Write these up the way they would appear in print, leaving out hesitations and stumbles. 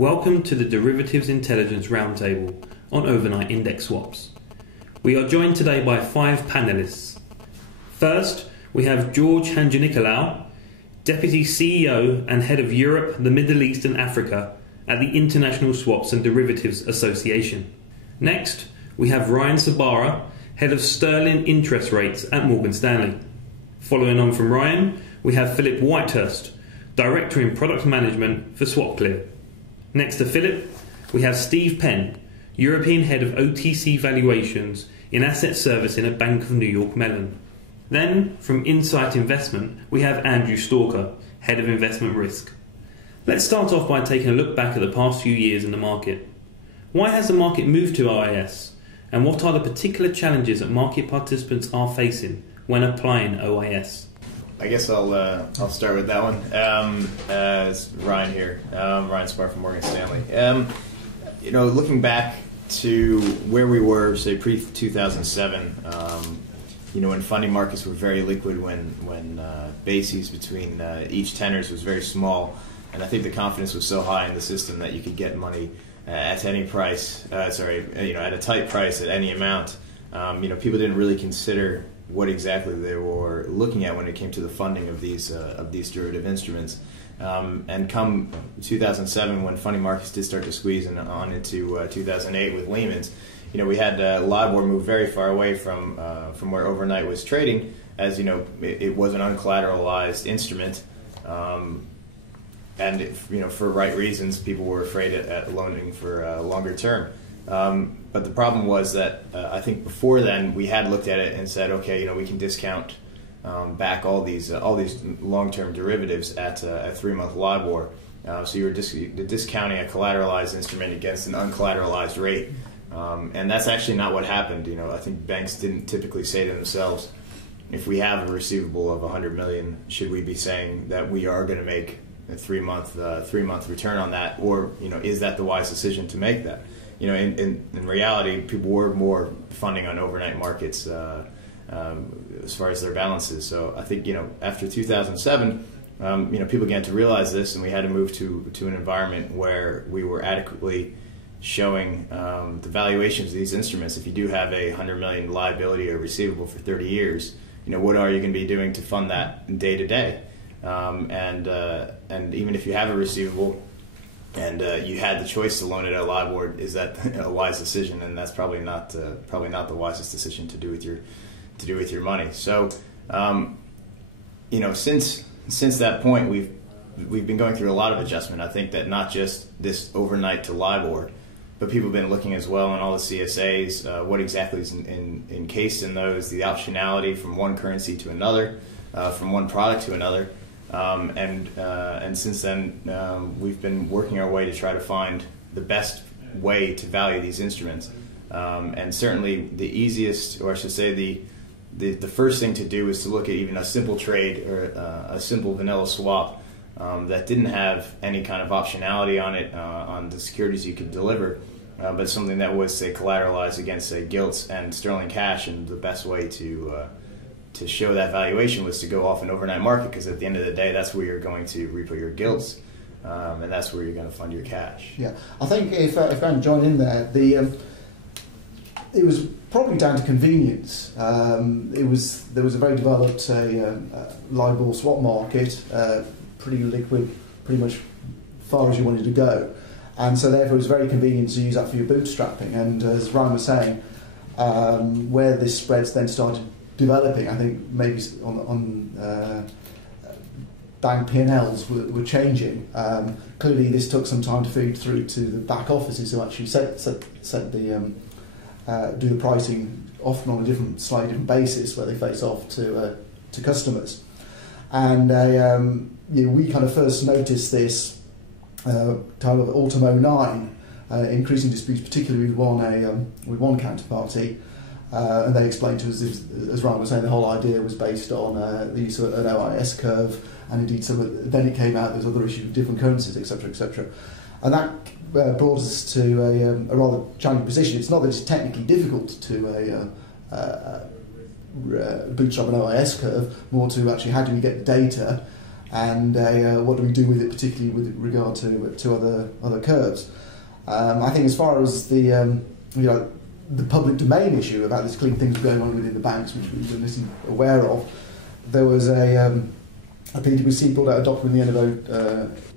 Welcome to the Derivatives Intelligence Roundtable on overnight index swaps. We are joined today by 5 panellists. First, we have George Handjinicolaou, Deputy CEO and Head of Europe, the Middle East and Africa at the International Swaps and Derivatives Association. Next, we have Ryan Sabara, Head of Sterling Interest Rates at Morgan Stanley. Following on from Ryan, we have Philip Whitehurst, Director in Product Management for SwapClear. Next to Philip, we have Steve Penn, European Head of OTC Valuations in Asset Servicing at Bank of New York Mellon. Then, from Insight Investment, we have Andrew Stalker, Head of Investment Risk. Let's start off by taking a look back at the past few years in the market. Why has the market moved to OIS, and what are the particular challenges that market participants are facing when applying OIS? I guess I'll start with that one. It's Ryan here, Ryan Smart from Morgan Stanley. Looking back to where we were, say pre-2007, when funding markets were very liquid, when bases between each tenors was very small, and I think the confidence was so high in the system that you could get money at any price. At a tight price at any amount. People didn't really consider what exactly they were looking at when it came to the funding of these derivative instruments. And come 2007, when funding markets did start to squeeze and on into 2008 with Lehman's, we had LIBOR move very far away from where overnight was trading, as it was an uncollateralized instrument, and for right reasons, people were afraid at loaning for longer term. But the problem was that I think before then we had looked at it and said, okay, we can discount back all these long-term derivatives at 3-month LIBOR. So you were discounting a collateralized instrument against an uncollateralized rate, and that's actually not what happened. I think banks didn't typically say to themselves, if we have a receivable of 100 million, should we be saying that we are going to make a 3-month return on that, or is that the wise decision to make that? In reality, people were more funding on overnight markets as far as their balances. So I think after 2007, people began to realize this, and we had to move to an environment where we were adequately showing the valuations of these instruments. If you do have a 100 million liability or receivable for 30 years, what are you going to be doing to fund that day to day? And even if you have a receivable, and you had the choice to loan it at LIBOR, is that a wise decision? And that's probably not the wisest decision to do with your money. So, since that point, we've been going through a lot of adjustment. I think that not just this overnight to LIBOR, but people have been looking as well on all the CSAs, what exactly is encased in those, the optionality from one currency to another, from one product to another. And since then, we've been working our way to try to find the best way to value these instruments. And certainly the easiest, or I should say the first thing to do is to look at even a simple trade or a simple vanilla swap that didn't have any kind of optionality on it, on the securities you could deliver, but something that was, say, collateralized against, say, gilts and sterling cash. And the best way to show that valuation was to go off an overnight market, because at the end of the day, that's where you're going to repo your gilts, and that's where you're going to fund your cash. Yeah, I think if I can join in there, it was probably down to convenience. There was a very developed LIBOR swap market, pretty liquid, pretty much far as you wanted to go, and so therefore it was very convenient to use that for your bootstrapping. And as Ryan was saying, where this spreads then started developing, I think maybe on bank P&Ls were changing. Clearly, this took some time to feed through to the back offices who actually set the do the pricing, often on a slightly different basis, where they face off to customers. And we kind of first noticed this kind of autumn 09, increasing disputes, particularly with one counterparty. And they explained to us, as Ryan was saying, the whole idea was based on the use of an OIS curve, and indeed then it came out there's other issues with different currencies, etc., etc. And that brought us to a rather challenging position. It's not that it's technically difficult to bootstrap an OIS curve, more to actually how do we get data and what do we do with it, particularly with regard to other curves. I think as far as the public domain issue about this clean things going on within the banks, which we were listening aware of, there was a PwC brought out a document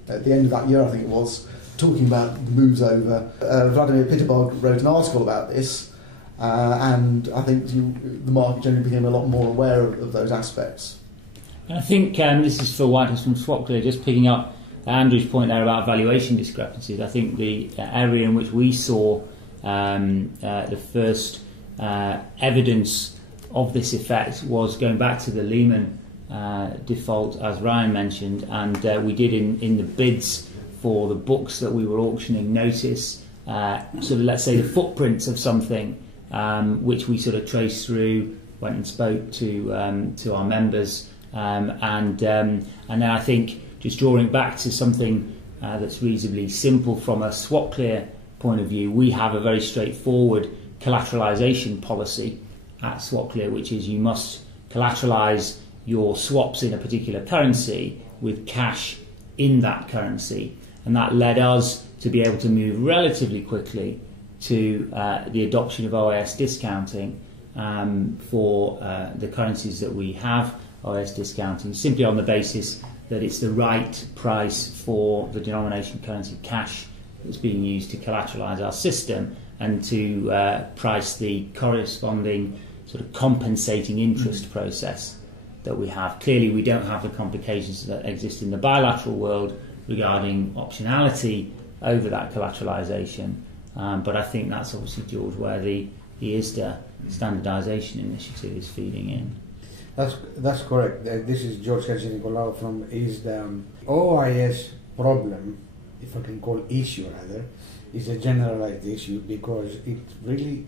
at the end of that year, I think it was, talking about the moves over. Vladimir Peterbog wrote an article about this, and I think the market generally became a lot more aware of those aspects. And I think this is Phil Whitehouse from SwapClear, just picking up Andrew's point there about valuation discrepancies. I think the area in which we saw the first evidence of this effect was going back to the Lehman default, as Ryan mentioned, and we did in the bids for the books that we were auctioning notice sort of, let's say, the footprints of something which we sort of traced through, went and spoke to our members, and then I think just drawing back to something that's reasonably simple from a SwapClear point of view, we have a very straightforward collateralization policy at SwapClear, which is you must collateralize your swaps in a particular currency with cash in that currency, and that led us to be able to move relatively quickly to the adoption of OIS discounting for the currencies that we have OIS discounting, simply on the basis that it's the right price for the denomination currency cash that's being used to collateralize our system, and to price the corresponding sort of compensating interest process that we have. Clearly we don't have the complications that exist in the bilateral world regarding optionality over that collateralization, but I think that's obviously, George, where the ISDA standardization initiative is feeding in. That's correct. This is George Hadjinicolaou from ISDA. OIS problem, if I can call issue rather, is a generalized issue because it really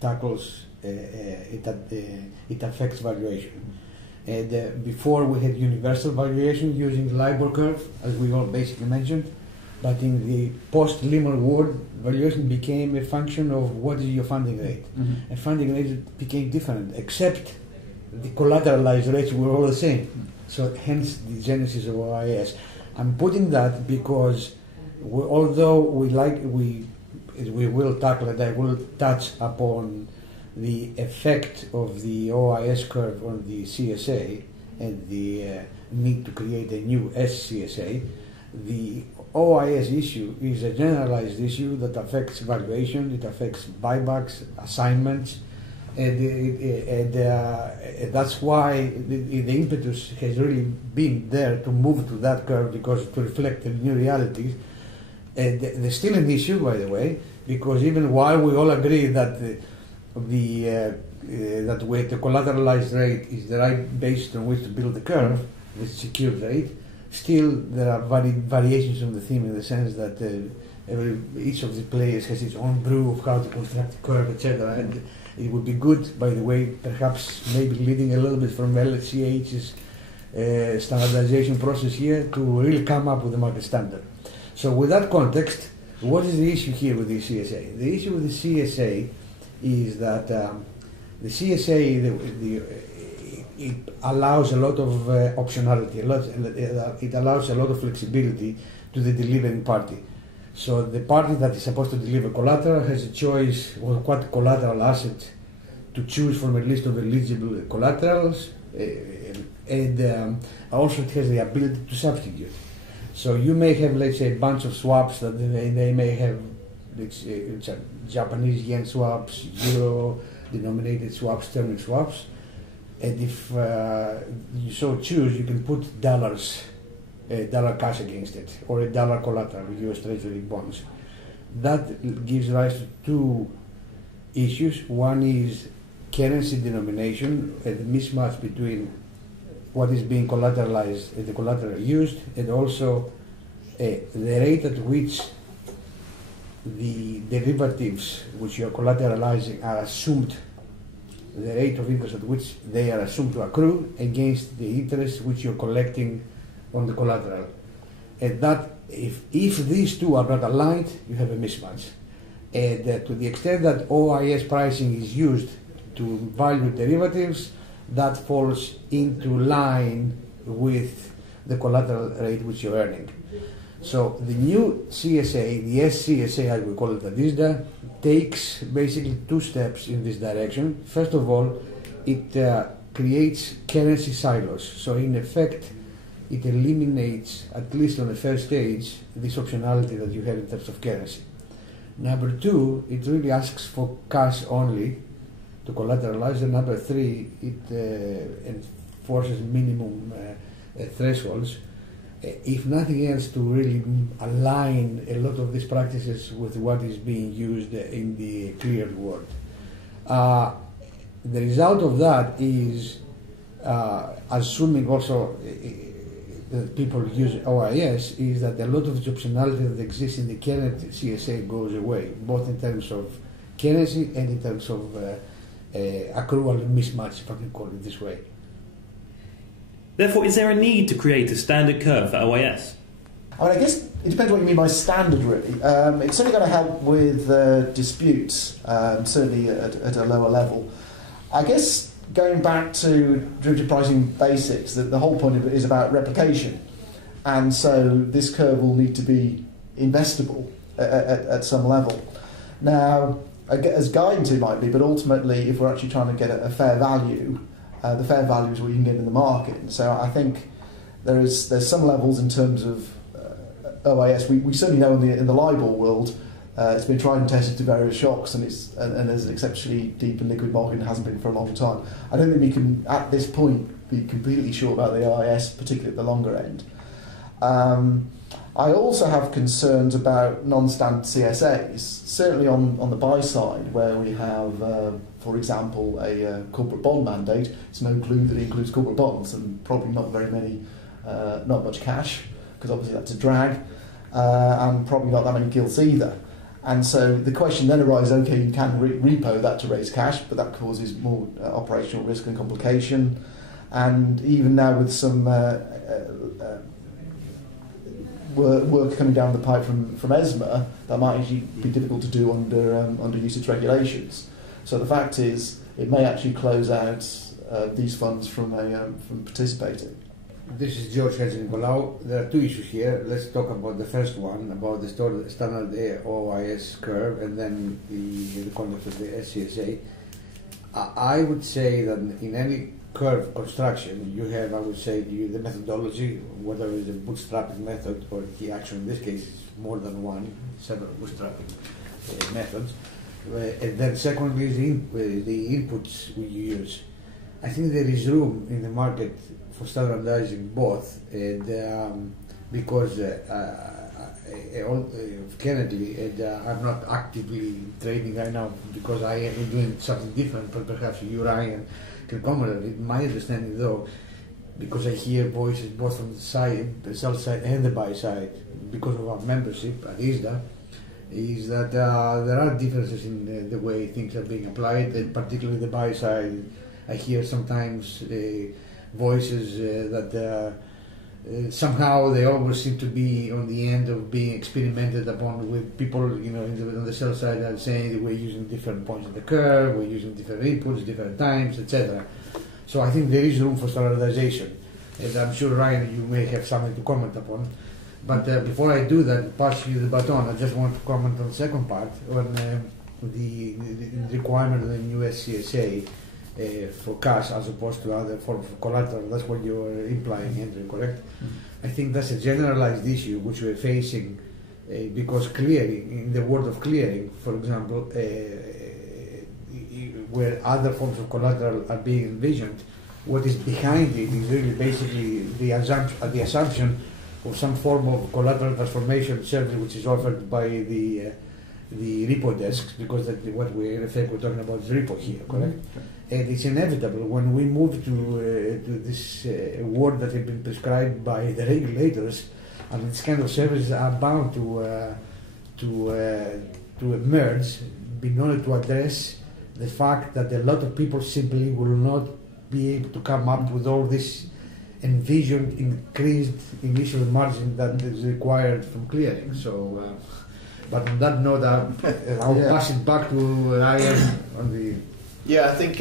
tackles, it affects valuation. Before we had universal valuation using the LIBOR curve, as we all basically mentioned, but in the post-Lehman world, valuation became a function of what is your funding rate. Mm-hmm. And funding rate became different, except the collateralized rates were all the same. So hence the genesis of OIS. I'm putting that because although we will tackle it, I will touch upon the effect of the OIS curve on the CSA and the need to create a new SCSA. The OIS issue is a generalized issue that affects valuation, it affects buybacks, assignments, and that's why the impetus has really been there to move to that curve, because to reflect the new realities. There's still an issue, by the way, because even while we all agree that that way the collateralized rate is the right basis on which to build the curve, the secured rate, still there are variations on the theme, in the sense that each of the players has its own brew of how to construct the curve, etc. And it would be good, by the way, perhaps maybe leading a little bit from LCH's standardization process here, to really come up with a market standard. So with that context, what is the issue here with the CSA? The issue with the CSA is that the CSA, it allows a lot of optionality, it allows a lot of flexibility to the delivering party. So the party that is supposed to deliver collateral has a choice of what collateral asset to choose from a list of eligible collaterals, and also it has the ability to substitute. So you may have, let's say, a bunch of swaps that they may have, which are Japanese yen swaps, euro denominated swaps, sterling swaps, and if you so choose, you can put dollars, dollar cash against it, or a dollar collateral, US Treasury bonds. That gives rise to two issues. One is currency denomination, and the mismatch between what is being collateralized and the collateral used, and also the rate at which the derivatives which you are collateralizing are assumed, the rate of interest at which they are assumed to accrue against the interest which you're collecting on the collateral. And that, if these two are not aligned, you have a mismatch. And to the extent that OIS pricing is used to value derivatives, that falls into line with the collateral rate which you're earning. So the new CSA, the SCSA as we call it at ISDA, takes basically two steps in this direction. First of all, it creates currency silos. So in effect, it eliminates, at least on the first stage, this optionality that you have in terms of currency. Number two, it really asks for cash only to collateralize. And number three, it enforces minimum thresholds, if nothing else, to really align a lot of these practices with what is being used in the cleared world. The result of that is, assuming also that people use OIS, is that a lot of the optionality that exists in the current CSA goes away, both in terms of currency and in terms of accrual mismatch, if I can call it this way. Therefore, is there a need to create a standard curve for OIS? I guess it depends what you mean by standard, really. It's certainly going to help with disputes, certainly at a lower level. I guess going back to derivative pricing basics, the whole point of it is about replication. And so this curve will need to be investable at some level. Now, as guidance it might be, but ultimately, if we're actually trying to get a fair value, the fair value is what you can get in the market. And so I think there's some levels in terms of OIS. We certainly know in the LIBOR world, it's been tried and tested to various shocks, and there's an exceptionally deep and liquid market, and hasn't been for a long time. I don't think we can, at this point, be completely sure about the OIS, particularly at the longer end. I also have concerns about non-standard CSAs, certainly on the buy side, where we have, for example, a corporate bond mandate. It's no clue that it includes corporate bonds, and probably not much cash, because obviously that's a drag, and probably not that many gilts either. And so the question then arises, okay, you can repo that to raise cash, but that causes more operational risk and complication. And even now with some work coming down the pipe from ESMA, that might actually be difficult to do under UCITS regulations. So the fact is, it may actually close out these funds from participating. This is George Nicolau. There are two issues here. Let's talk about the first one, about the standard OIS curve, and then the conduct of the SCSA. I would say that in any curve construction, you have, I would say, the methodology, whether it's a bootstrapping method or actually in this case it's more than one, several bootstrapping methods. And then secondly is the inputs we use. I think there is room in the market for standardizing both, and because currently, and I'm not actively trading right now because I am doing something different, but perhaps you, Ryan, can comment on it. My understanding, though, because I hear voices both on the sell side and the buy side, because of our membership at ISDA, is that there are differences in the way things are being applied, and particularly the buy side. I hear sometimes voices that somehow they always seem to be on the end of being experimented upon with people, on the sell side are saying that we're using different points of the curve, we're using different inputs, different times, etc. So I think there is room for standardization, and I'm sure, Ryan, you may have something to comment upon. But before I do that, pass you the baton, I just want to comment on the second part, on the requirement of the new SCSA for cash as opposed to other forms of collateral. That's what you're implying, Andrew, correct? Mm-hmm. I think that's a generalized issue which we're facing because clearing, in the world of clearing, for example, where other forms of collateral are being envisioned, what is behind it is really basically the assumption of some form of collateral transformation service which is offered by the repo desks, because what we in effect we're talking about is repo here, correct? Mm-hmm. And it's inevitable when we move to this world that has been prescribed by the regulators, and this kind of services are bound to emerge in order to address the fact that a lot of people simply will not be able to come up with all this envisioned increased initial margin that is required from clearing. So. But on that note, I'll pass it back to Ryan on the. Yeah, I think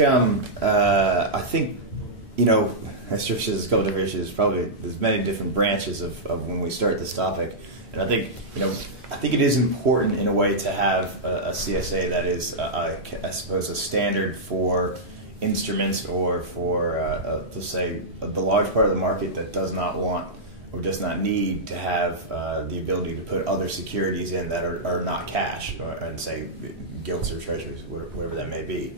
Trish says, a couple different issues. Probably there's many different branches of when we start this topic, and I think it is important in a way to have a CSA that is, I suppose, a standard for instruments or for, to say, the large part of the market that does not want or does not need to have the ability to put other securities in that are not cash, and say gilts or treasuries, whatever that may be.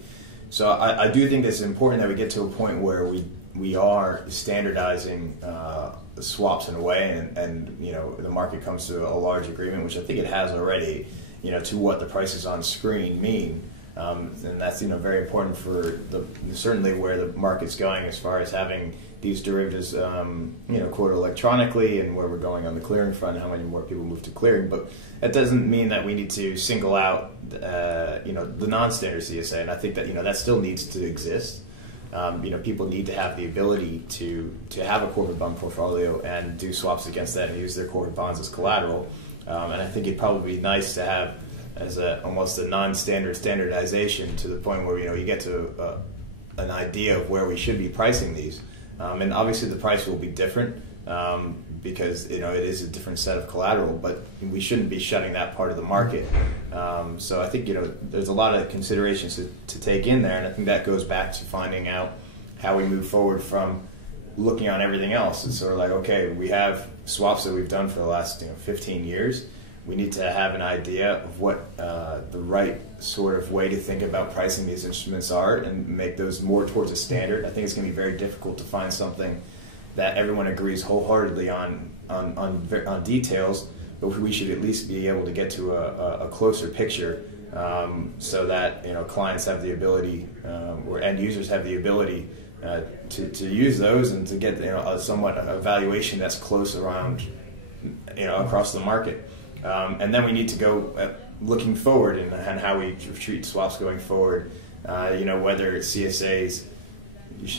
So I do think it's important that we get to a point where we are standardizing the swaps in a way, and the market comes to a large agreement, which I think it has already, to what the prices on screen mean. And that's very important for certainly where the market's going as far as having these derivatives quoted electronically, and where we're going on the clearing front, how many more people move to clearing. But that doesn't mean that we need to single out the non-standard CSA, and I think that that still needs to exist. People need to have the ability to have a corporate bond portfolio and do swaps against that and use their corporate bonds as collateral. And I think it'd probably be nice to have as almost a non-standard standardization to the point where you get to an idea of where we should be pricing these. And obviously the price will be different because it is a different set of collateral, but we shouldn't be shutting that part of the market. So I think there's a lot of considerations to take in there, and I think that goes back to finding out how we move forward from looking on everything else. It's sort of like, okay, we have swaps that we've done for the last 15 years. We need to have an idea of what the right sort of way to think about pricing these instruments are, and make those more towards a standard. I think it's going to be very difficult to find something that everyone agrees wholeheartedly on details, but we should at least be able to get to a closer picture, so that clients have the ability, or end users have the ability to use those and to get somewhat a valuation that's close around across the market. And then we need to go looking forward and how we treat swaps going forward. Whether CSAs,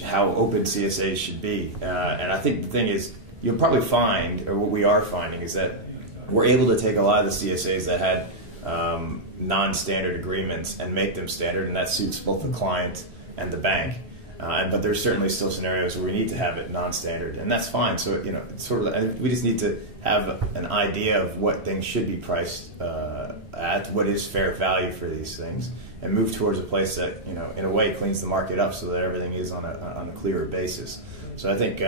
how open CSAs should be. And I think the thing is, you'll probably find, or what we are finding, is that we're able to take a lot of the CSAs that had non-standard agreements and make them standard, and that suits both the client and the bank. But there's certainly still scenarios where we need to have it non-standard, and that's fine. So it's sort of, we just need to have an idea of what things should be priced at, what is fair value for these things, and move towards a place that in a way cleans the market up so that everything is on a clearer basis. So I think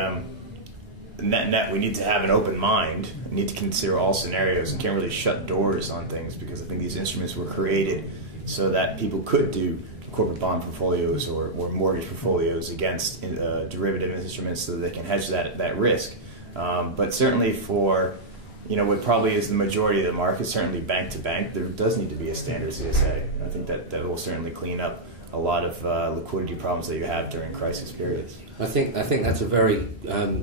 net we need to have an open mind, need to consider all scenarios, and can't really shut doors on things, because I think these instruments were created so that people could do corporate bond portfolios or mortgage portfolios against derivative instruments so that they can hedge that risk. But certainly for what probably is the majority of the market, certainly bank to bank, there does need to be a standard CSA. I think that will certainly clean up a lot of liquidity problems that you have during crisis periods. I think that's a very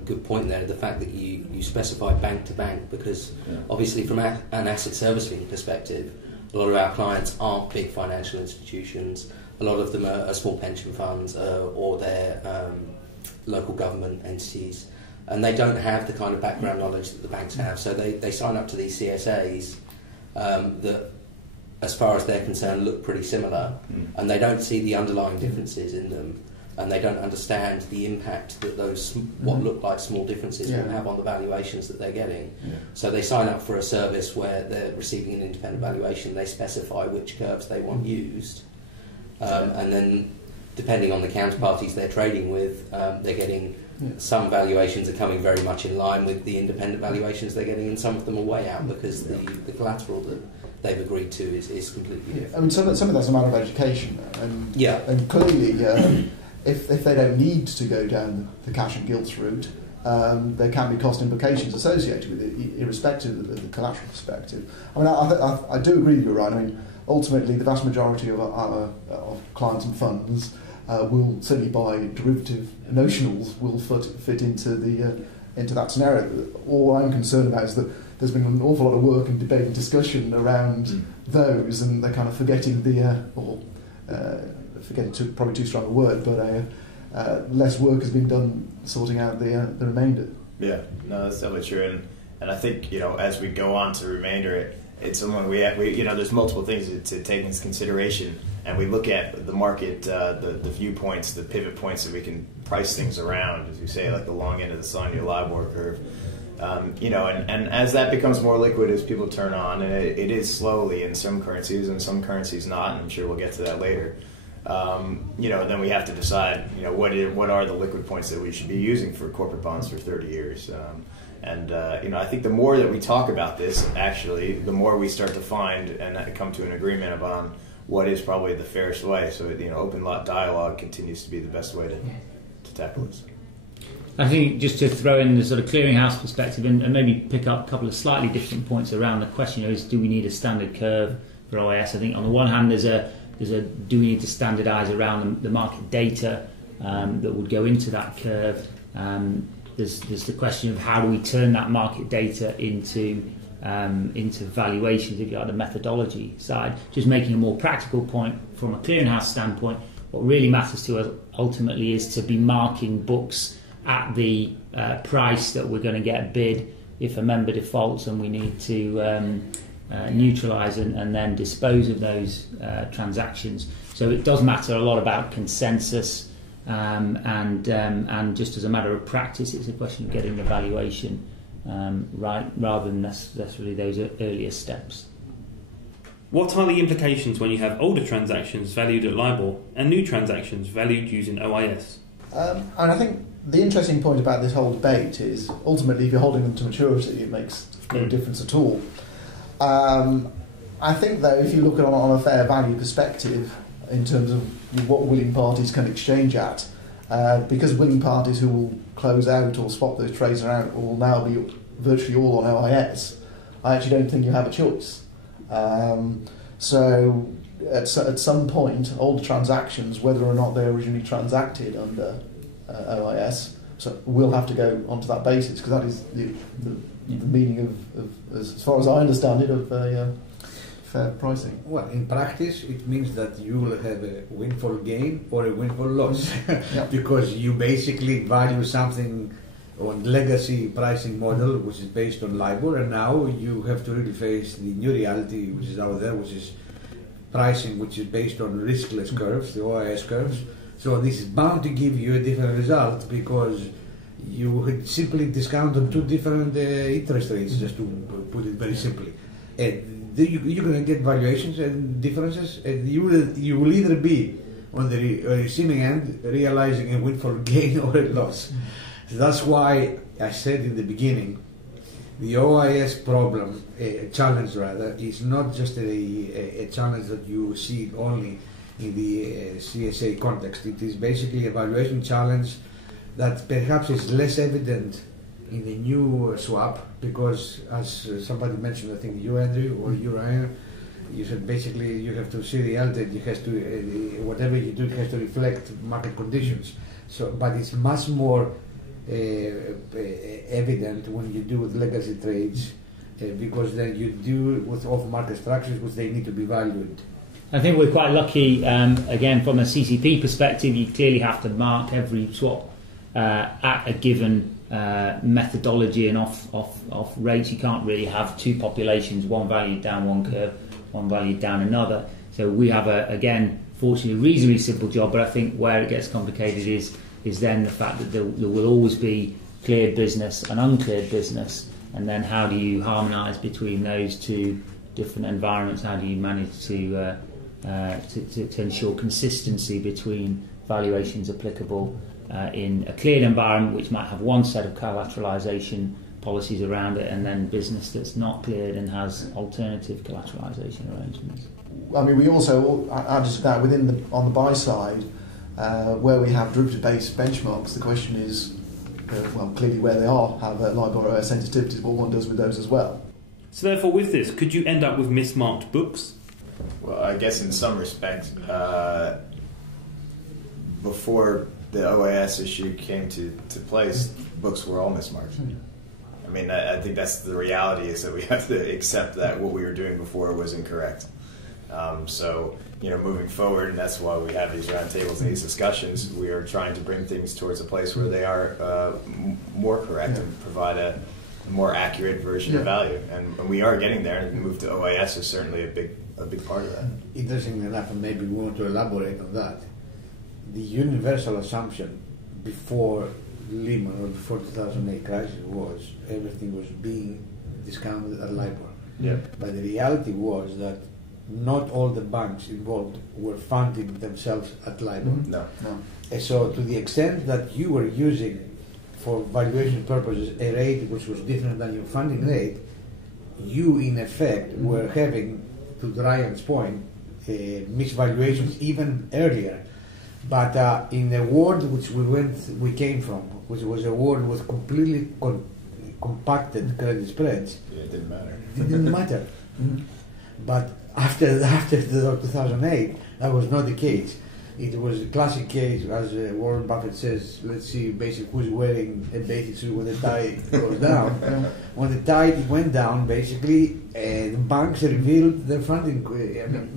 good point there, the fact that you specify bank to bank, because obviously from an asset servicing perspective, a lot of our clients aren't big financial institutions. A lot of them are small pension funds or they're local government entities, and they don't have the kind of background knowledge that the banks have. So they sign up to these CSAs that, as far as they're concerned, look pretty similar, and they don't see the underlying differences in them, and they don't understand the impact that those what look like small differences will have on the valuations that they're getting. So they sign up for a service where they're receiving an independent valuation. They specify which curves they want used. And then, depending on the counterparties they're trading with, they're getting some valuations are coming very much in line with the independent valuations they're getting, and some of them are way out because the collateral that they've agreed to is completely different. I mean, some of that's a matter of education, and clearly, if they don't need to go down the cash and gilts route, there can be cost implications associated with it, irrespective of the collateral perspective. I mean, I do agree with you, Ryan. I mean, ultimately, the vast majority of clients and funds will certainly buy derivative notionals will fit into that scenario. All I'm concerned about is that there's been an awful lot of work and debate and discussion around those, and they're kind of forgetting forgetting probably too strong a word, but less work has been done sorting out the remainder. Yeah, no, that's definitely true, and I think as we go on to remainder, it's someone we there's multiple things to take into consideration and we look at the market, the viewpoints, the pivot points that we can price things around, as you say, like the long end of the SONIA LIBOR curve. And as that becomes more liquid, as people turn on, and it is slowly in some currencies and some currencies not, and I'm sure we'll get to that later. Then we have to decide, what are the liquid points that we should be using for corporate bonds for 30 years. I think the more that we talk about this, actually, the more we start to find and come to an agreement upon what is probably the fairest way. So, open dialogue continues to be the best way to tackle this. I think just to throw in the sort of clearinghouse perspective and maybe pick up a couple of slightly different points around the question is, do we need a standard curve for OIS? I think on the one hand there's a do we need to standardise around the market data that would go into that curve? There's the question of how do we turn that market data into valuations, if you like, the methodology side. Just making a more practical point from a clearinghouse standpoint, what really matters to us ultimately is to be marking books at the price that we're going to get bid if a member defaults and we need to neutralise and then dispose of those transactions. So it does matter a lot about consensus, and just as a matter of practice, it's a question of getting the valuation right rather than necessarily those earlier steps. What are the implications when you have older transactions valued at LIBOR and new transactions valued using OIS? And I think the interesting point about this whole debate is ultimately if you're holding them to maturity, it makes no difference at all. I think though, if you look at it on a fair value perspective in terms of what willing parties can exchange at, because willing parties who will close out or swap those trades around will now be virtually all on OIS, I actually don't think you have a choice. So at some point, all the transactions, whether or not they originally transacted under OIS, will have to go onto that basis, because that is the meaning of, as far as I understand it, of fair pricing. Well, in practice, it means that you will have a windfall gain or a windfall loss, because you basically value something on legacy pricing model, which is based on LIBOR, and now you have to really face the new reality, which is out there, which is pricing, which is based on riskless curves, the OIS curves. So this is bound to give you a different result, because you would simply discount on two different interest rates, just to put it very simply. And you're going to get valuations and differences, and you will either be on the receiving end realizing a windfall gain or a loss. So that's why I said in the beginning, the OIS problem, challenge rather, is not just a challenge that you see only in the CSA context. It is basically a valuation challenge that perhaps is less evident in the new swap, because as somebody mentioned, I think you, Andrew, or you, Ryan, you said basically you have to see the LTD, it has to, whatever you do, it has to reflect market conditions. So, but it's much more evident when you do with legacy trades, because then you do with off-market structures, which they need to be valued. I think we're quite lucky, again, from a CCP perspective, you clearly have to mark every swap at a given methodology and off rates. You can't really have two populations, one valued down one curve, one valued down another. So we have, again, fortunately, a reasonably simple job, but I think where it gets complicated is then the fact that there will always be cleared business and uncleared business, and then how do you harmonise between those two different environments? How do you manage to ensure consistency between valuations applicable in a cleared environment, which might have one set of collateralisation policies around it, and then business that's not cleared and has alternative collateralisation arrangements? I mean, we also added to that on the buy side, where we have derivative-based benchmarks. The question is, clearly where they are have LIBOR OIS sensitivities. What one does with those as well. So therefore, with this, could you end up with mismarked books? Well, I guess in some respects, before the OIS issue came to place, books were all mismarked. I mean, I think that's the reality, is that we have to accept that what we were doing before was incorrect. So, moving forward, and that's why we have these roundtables and these discussions, we are trying to bring things towards a place where they are more correct and provide more accurate version of value, and we are getting there. And the move to OIS is certainly a big part of that. Interesting enough, and maybe we want to elaborate on that. The universal assumption before Lehman or before 2008 crisis was everything was being discounted at LIBOR. Yeah. But the reality was that not all the banks involved were funding themselves at LIBOR. No. And so to the extent that you were using for valuation purposes a rate which was different than your funding rate, you in effect were having, to Ryan's point, misvaluations even earlier. But in a world which we came from, which was a world with completely compacted credit spreads, It didn't matter. it didn't matter. But after the 2008, that was not the case. It was a classic case, as Warren Buffett says. Let's see, basically, who's wearing a bathing suit when the tide goes down. When the tide went down, basically, the banks revealed their funding.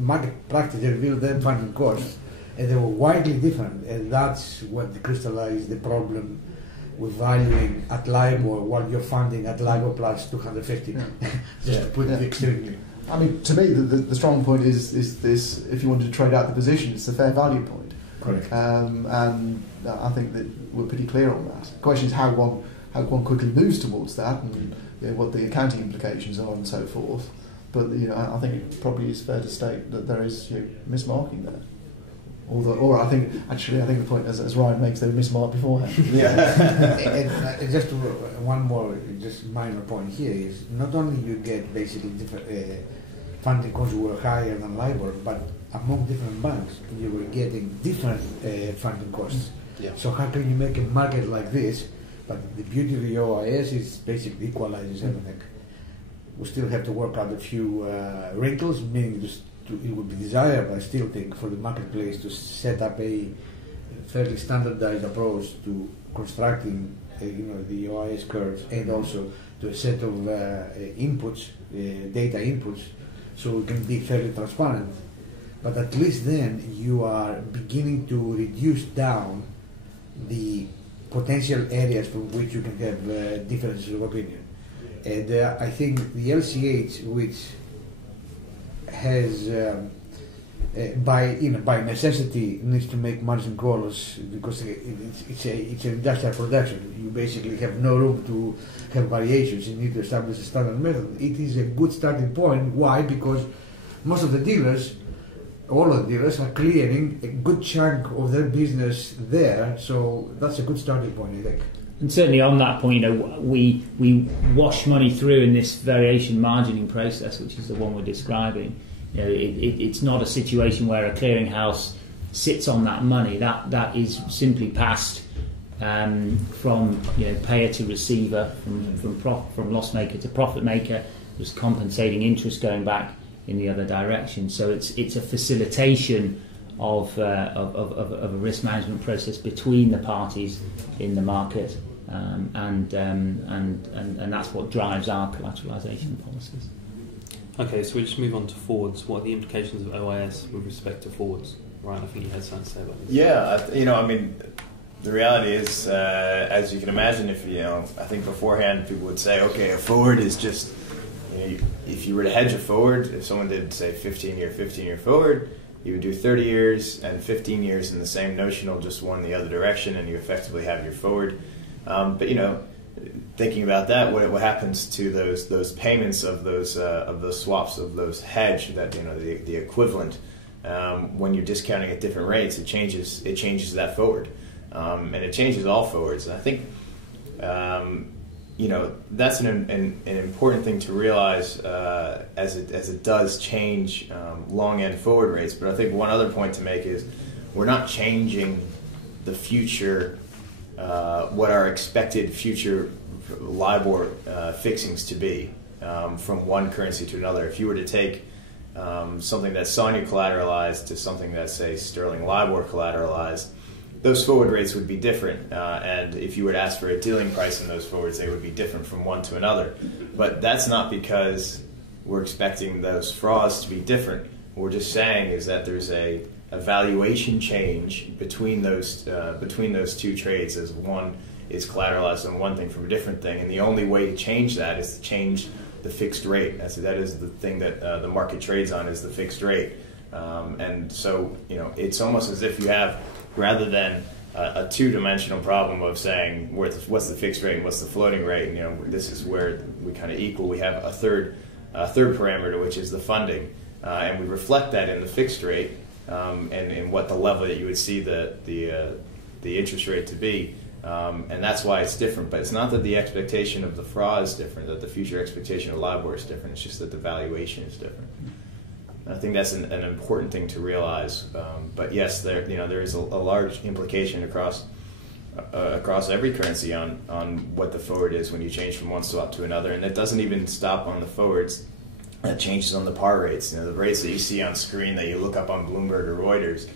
Market practice revealed their funding costs, and they were widely different. And that's what crystallized the problem with valuing at LIBOR while you're funding at LIBOR plus 250. Just to put it extremely. I mean, to me, the strong point is this: if you wanted to trade out the position, it's the fair value point. Correct. And I think that we're pretty clear on that. The question is how one quickly moves towards that, and what the accounting implications are, and so forth. But I think it probably is fair to state that there is mismarking there. Or I think the point, as Ryan makes, they were mismarked beforehand. And just one more, just minor point here is not only you get basically different funding costs were higher than LIBOR, but among different banks you were getting different funding costs. Yeah. So how can you make a market like this? But the beauty of the OIS is basically equalizes everything. We still have to work out a few wrinkles, meaning it would be desirable, I still think, for the marketplace to set up a fairly standardized approach to constructing, the OIS curves, and also to a set of inputs, data inputs, so it can be fairly transparent. But at least then you are beginning to reduce down the potential areas from which you can have differences of opinion. And I think the LCH, which has by necessity needs to make margin calls because it's an industrial production. You basically have no room to have variations. You need to establish a standard method. It is a good starting point. Why? Because most of the dealers, all of the dealers, are clearing a good chunk of their business there. So that's a good starting point, I think. And certainly on that point, we wash money through in this variation margining process, which is the one we're describing. It's not a situation where a clearinghouse sits on that money. That is simply passed from payer to receiver, from loss maker to profit maker, just compensating interest going back in the other direction. So it's a facilitation of a risk management process between the parties in the market, and that's what drives our collateralization policies. Okay, so we just move on to forwards. What are the implications of OIS with respect to forwards? Ryan, I think you had something to say about this. Yeah, the reality is, as you can imagine, I think beforehand people would say, okay, a forward is just, if you were to hedge a forward, if someone did, say, 15-year forward, you would do 30 years and 15 years in the same notional, just one the other direction, and you effectively have your forward. But thinking about that, what happens to those payments of those swaps, of those hedge, that the equivalent, when you're discounting at different rates, it changes that forward, and it changes all forwards. And I think that's an important thing to realize as it does change long end forward rates. But I think one other point to make is we're not changing the future, what our expected future LIBOR fixings to be from one currency to another. If you were to take something that's SONIA collateralized to something that's, say, sterling LIBOR collateralized, those forward rates would be different. And if you were to ask for a dealing price in those forwards, they would be different from one to another. But that's not because we're expecting those frauds to be different. What we're just saying is that there's a valuation change between those two trades as one is collateralized on one thing from a different thing, and the only way to change that is to change the fixed rate. That is the thing that the market trades on, is the fixed rate. And so, it's almost as if you have, rather than a two-dimensional problem of saying what's the fixed rate and what's the floating rate, and this is where we kind of equal. We have a third parameter, which is the funding, and we reflect that in the fixed rate, and what the level that you would see the interest rate to be, and that's why it's different. But it's not that the expectation of the FRA is different, that the future expectation of LIBOR is different. It's just that the valuation is different. I think that's an important thing to realize. But yes, there is a large implication across every currency on what the forward is when you change from one swap to another, and it doesn't even stop on the forwards. That changes on the par rates. The rates that you see on screen that you look up on Bloomberg or Reuters,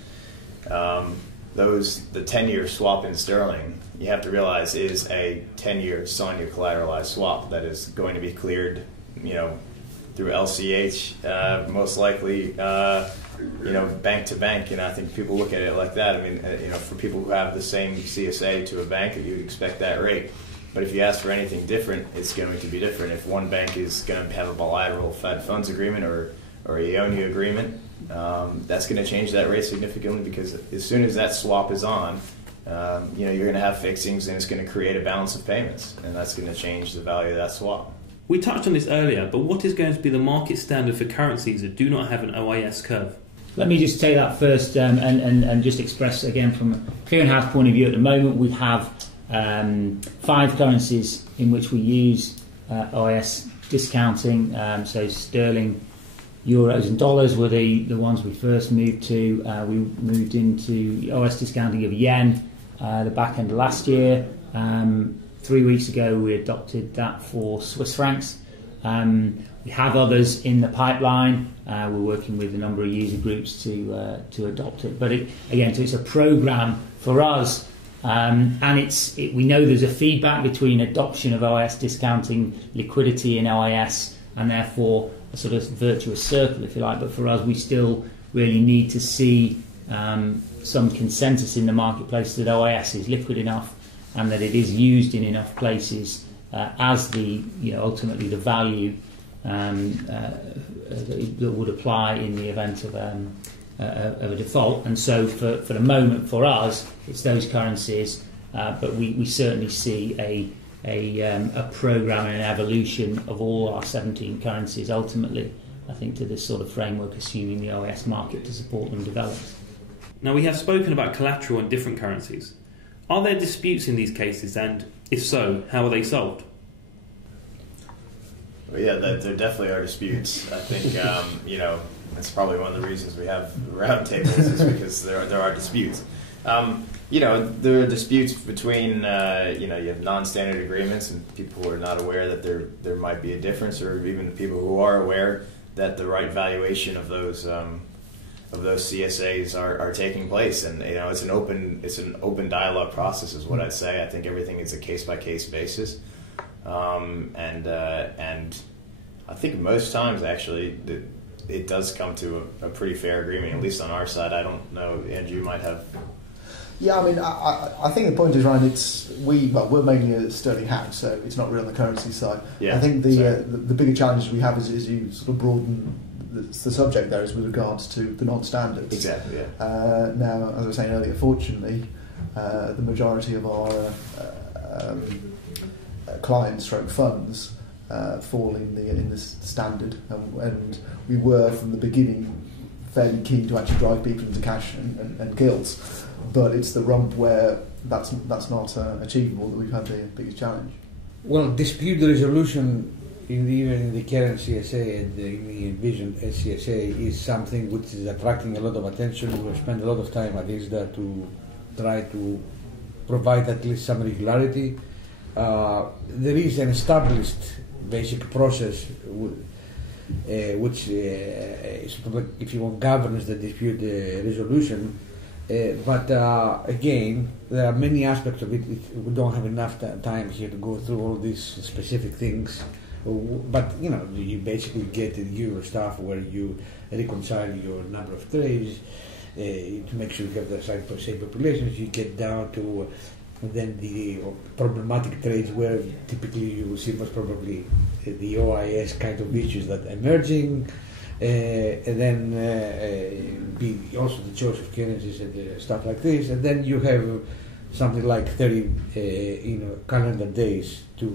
the 10-year swap in sterling, you have to realize is a 10-year SONIA collateralized swap that is going to be cleared, through LCH, most likely, bank to bank. I think people look at it like that. I mean, for people who have the same CSA to a bank, you'd expect that rate. But if you ask for anything different, it's going to be different. If one bank is going to have a bilateral Fed funds agreement or a IONIA agreement, that's going to change that rate significantly, because as soon as that swap is on, you're going to have fixings, and it's going to create a balance of payments, and that's going to change the value of that swap. We touched on this earlier, but what is going to be the market standard for currencies that do not have an OIS curve? Let me just take that first and just express again from a clearinghouse point of view. At the moment, we have 5 currencies in which we use OIS discounting. So sterling, euros and dollars were the ones we first moved to. We moved into OIS discounting of yen the back end of last year. 3 weeks ago we adopted that for Swiss francs. We have others in the pipeline. We're working with a number of user groups to adopt it. But it's a program for us, and we know there's a feedback between adoption of OIS discounting, liquidity in OIS, and therefore a sort of virtuous circle, if you like. But for us, we still really need to see some consensus in the marketplace that OIS is liquid enough and that it is used in enough places as the ultimately the value that would apply in the event of a default. And so for the moment, for us, it's those currencies, but we certainly see a program and an evolution of all our 17 currencies ultimately, I think, to this sort of framework, assuming the OIS market to support them develops. Now, we have spoken about collateral in different currencies. Are there disputes in these cases, and if so, how are they solved? Well, yeah, there definitely are disputes. I think that's probably one of the reasons we have roundtables, is because there are disputes. There are disputes between you have non-standard agreements and people who are not aware that there might be a difference, or even the people who are aware that the right valuation of those CSAs are taking place. And it's an open dialogue process, is what I'd say. I think everything is a case by case basis, and I think most times actually it does come to a pretty fair agreement, at least on our side. I don't know, Andrew, you might have. Yeah, I mean, I think the point is, Ryan, we're mainly a sterling house, so it's not really on the currency side. Yeah, I think the bigger challenge we have is you sort of broaden the subject there is with regards to the non-standards. Exactly, yeah. Now, as I was saying earlier, fortunately, the majority of our clients stroke funds fall in this standard, and we were from the beginning fairly keen to actually drive people into cash and gilts, but it's the rump where that's not achievable that we've had the biggest challenge. Well, dispute resolution even in the current CSA and in the envisioned CSA is something which is attracting a lot of attention. We've spent a lot of time at ISDA to try to provide at least some regularity. There is an established basic process which sort of, if you want, governs the dispute resolution. But again, there are many aspects of it. We don't have enough time here to go through all these specific things. But you basically get the Euro stuff where you reconcile your number of trades to make sure you have the same populations. You get down to And then the problematic trades where typically you will see most probably the OIS kind of issues that are emerging, and then be also the choice of currencies and stuff like this. And then you have something like 30 calendar days to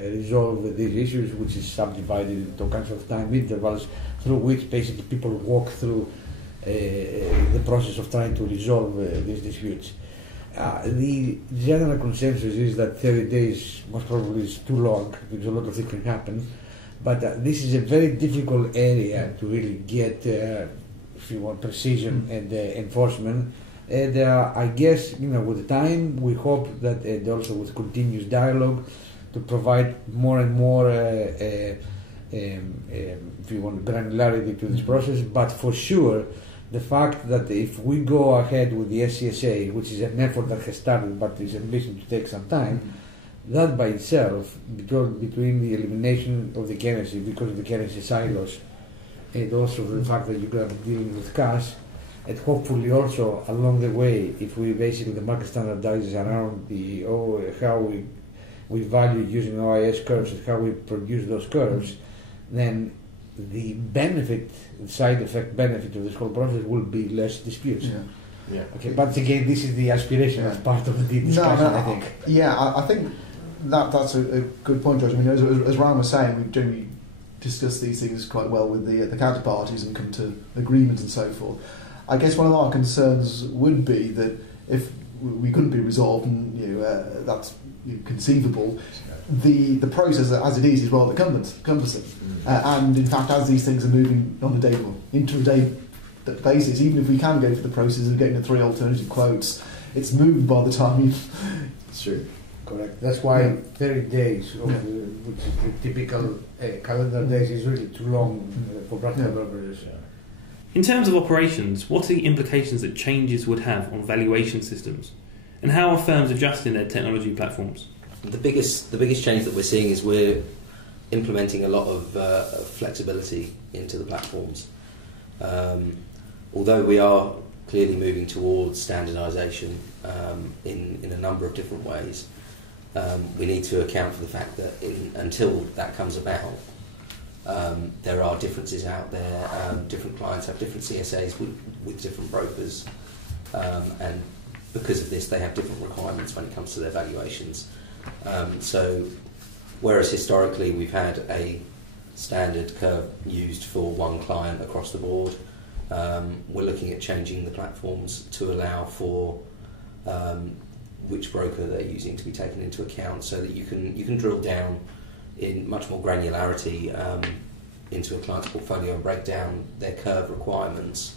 resolve these issues, which is subdivided into kinds of time intervals through which basically people walk through the process of trying to resolve these disputes. The general consensus is that 30 days most probably is too long because a lot of things can happen, but this is a very difficult area to really get, if you want, precision and enforcement. And I guess, with time, we hope that, and also with continuous dialogue, to provide more and more, if you want, granularity to this process. But for sure, the fact that if we go ahead with the SCSA, which is an effort that has started but is ambition to take some time, that by itself, because between the elimination of the currency, because of the currency silos, and also the fact that you're going to be dealing with cash, and hopefully also along the way, if we basically the market standardizes around the how we value using OIS curves and how we produce those curves, then the benefit, the side effect benefit of this whole process will be less disputes. Yeah. Okay, but again, this is the aspiration as part of the discussion. I think. Yeah, I think that's a good point, George. I mean, as Ryan was saying, we generally discuss these things quite well with the counterparties and come to agreement and so forth. I guess one of our concerns would be that if we couldn't be resolved, and that's conceivable, the process as it is rather cumbersome. And in fact, as these things are moving on a intraday basis, even if we can go for the process of getting the 3 alternative quotes, it's moved by the time It's true. Correct. That's why 30 days, which is the typical calendar days, is really too long for practical purposes. In terms of operations, what are the implications that changes would have on valuation systems? And how are firms adjusting their technology platforms? The biggest change that we're seeing is we're implementing a lot of flexibility into the platforms. Although we are clearly moving towards standardisation in a number of different ways, we need to account for the fact that until that comes about, there are differences out there. Different clients have different CSAs with different brokers, and because of this, they have different requirements when it comes to their valuations. So, whereas historically we've had a standard curve used for one client across the board, we're looking at changing the platforms to allow for which broker they're using to be taken into account, so that you can drill down in much more granularity into a client's portfolio and break down their curve requirements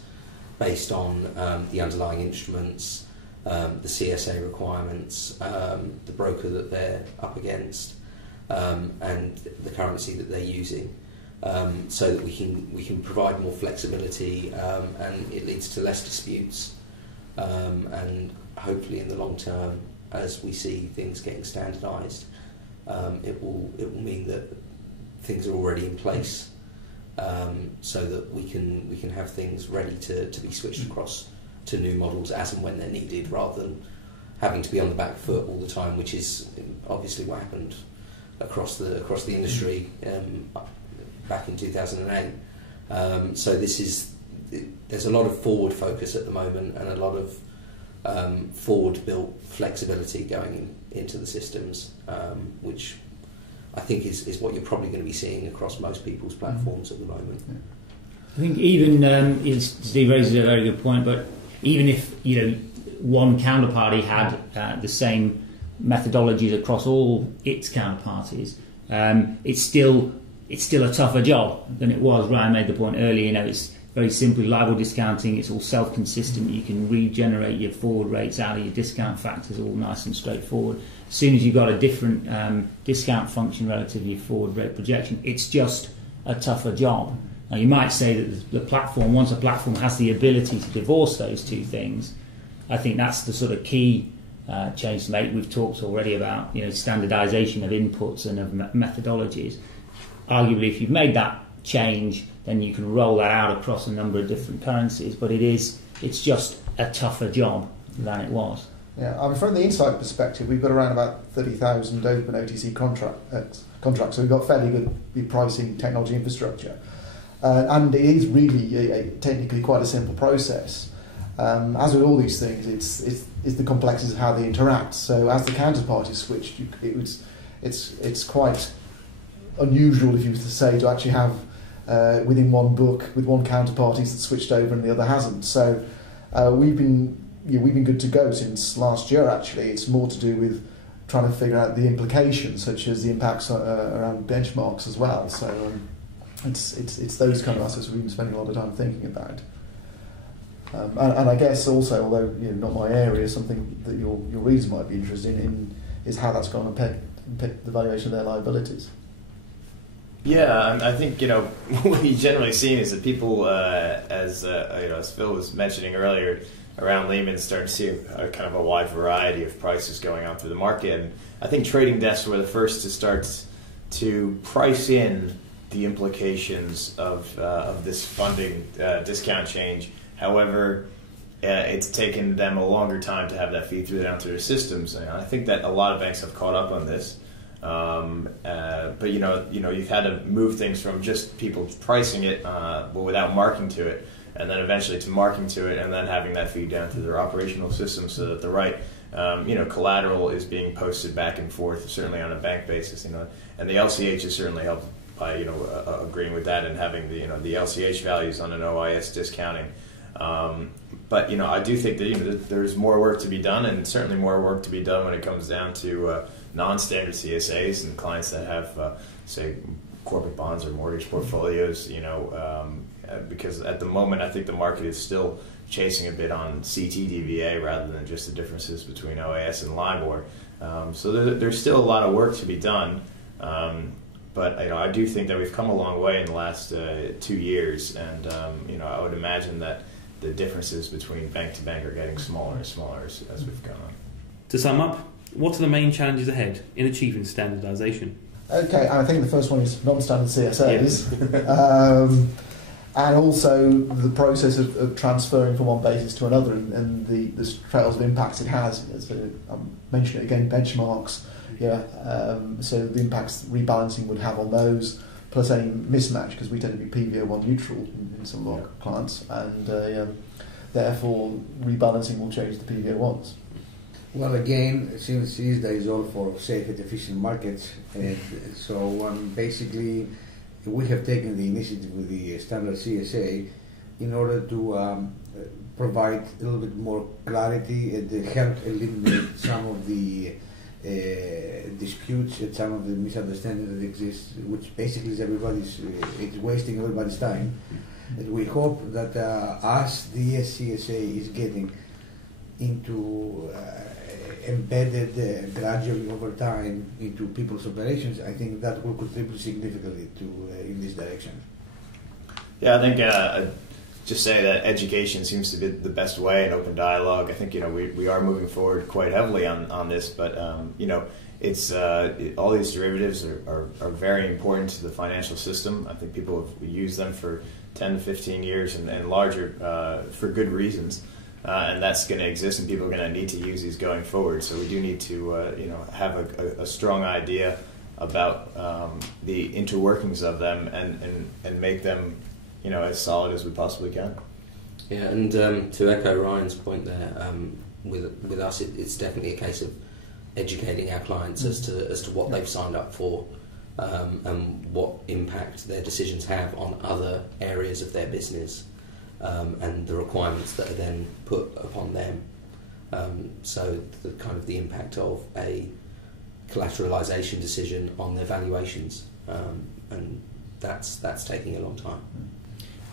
based on the underlying instruments, the CSA requirements, the broker that they're up against, and the currency that they're using, so that we can provide more flexibility, and it leads to less disputes, and hopefully in the long term, as we see things getting standardised, it will mean that things are already in place, so that we can have things ready to be switched across to new models as and when they're needed, rather than having to be on the back foot all the time, which is obviously what happened across the industry back in 2008. So there's a lot of forward focus at the moment, and a lot of forward-built flexibility going into the systems, which I think is what you're probably going to be seeing across most people's platforms at the moment. I think even Steve raises a very good point, but even if one counterparty had the same methodologies across all its counterparties, it's still a tougher job than it was. Ryan made the point earlier. It's very simply LIBOR discounting. It's all self-consistent. You can regenerate your forward rates out of your discount factors, all nice and straightforward. As soon as you've got a different discount function relative to your forward rate projection, it's just a tougher job. Now, you might say that the platform, once a platform has the ability to divorce those two things, I think that's the sort of key change to make. We've talked already about standardisation of inputs and of methodologies. Arguably, if you've made that change, then you can roll that out across a number of different currencies. But it's just a tougher job than it was. Yeah, I mean, from the Insight perspective, we've got around about 30,000 open OTC contracts, so we've got fairly good pricing technology infrastructure. And it is really technically quite a simple process. As with all these things, it's the complexities of how they interact. So as the counterparty switched, it's quite unusual, if you were to say, to actually have within one book with one counterparty that's switched over and the other hasn't. So we've been good to go since last year. Actually, it's more to do with trying to figure out the implications, such as the impacts around benchmarks as well. So it's those kind of aspects we've been spending a lot of time thinking about. And I guess also, although not my area, something that your readers might be interested in is how that's going to impact the valuation of their liabilities. Yeah, I think what we've generally seen is that people, as Phil was mentioning earlier, around Lehman, starting to see a kind of a wide variety of prices going on through the market. And I think trading desks were the first to start to price in the implications of this funding discount change. However, it's taken them a longer time to have that feed down through their systems. And I think that a lot of banks have caught up on this. But you've had to move things from just people pricing it without marking to it, and then eventually to marking to it, and then having that feed down through their operational system so that the right collateral is being posted back and forth, certainly on a bank basis. And the LCH has certainly helped by agreeing with that and having the LCH values on an OIS discounting. But I do think that there's more work to be done, and certainly more work to be done when it comes down to non-standard CSAs and clients that have, say, corporate bonds or mortgage portfolios. Because at the moment I think the market is still chasing a bit on CT-DVA rather than just the differences between OIS and LIBOR. So there's still a lot of work to be done. But I do think that we've come a long way in the last 2 years, and I would imagine that the differences between bank to bank are getting smaller and smaller as we've gone on. To sum up, what are the main challenges ahead in achieving standardisation? Okay, I think the first one is non-standard CSAs, and also the process of transferring from one basis to another, and the trails of impacts it has. So I'm mentioning it again, benchmarks. So the impacts rebalancing would have on those, plus any mismatch, because we tend to be PVO1 neutral in some of our clients, and therefore rebalancing will change the PVO1s. Well, again, since ISDA is all for safe and efficient markets, and so basically we have taken the initiative with the standard CSA in order to provide a little bit more clarity and help eliminate some of the disputes and some of the misunderstandings that exist, which basically is it's wasting everybody's time. And we hope that as the CSA is getting into embedded gradually over time into people's operations, I think that will contribute significantly to in this direction. Yeah, I think just say that education seems to be the best way, and open dialogue. I think we are moving forward quite heavily on this, but it's all these derivatives are very important to the financial system. I think people have used them for 10 to 15 years and larger for good reasons. And that's going to exist, and people are going to need to use these going forward. So we do need to, have a strong idea about the interworkings of them and make them, as solid as we possibly can. Yeah, and to echo Ryan's point there, with us, it's definitely a case of educating our clients as to what they've signed up for, and what impact their decisions have on other areas of their business. And the requirements that are then put upon them. So the kind of the impact of a collateralization decision on their valuations, and that's taking a long time.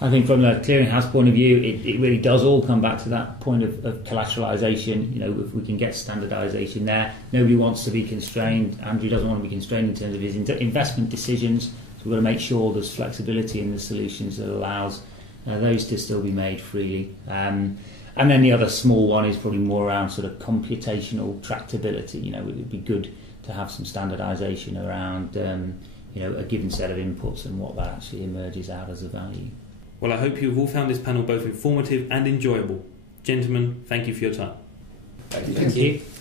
I think from the clearinghouse point of view, it really does all come back to that point of collateralization. If we can get standardization there, nobody wants to be constrained. Andrew doesn't want to be constrained in terms of his investment decisions. So we've got to make sure there's flexibility in the solutions that allows those to still be made freely. And then the other small one is probably more around sort of computational tractability. It would be good to have some standardisation around a given set of inputs and what that actually emerges out as a value. Well, I hope you've all found this panel both informative and enjoyable. Gentlemen, thank you for your time. Thank you. Thank you.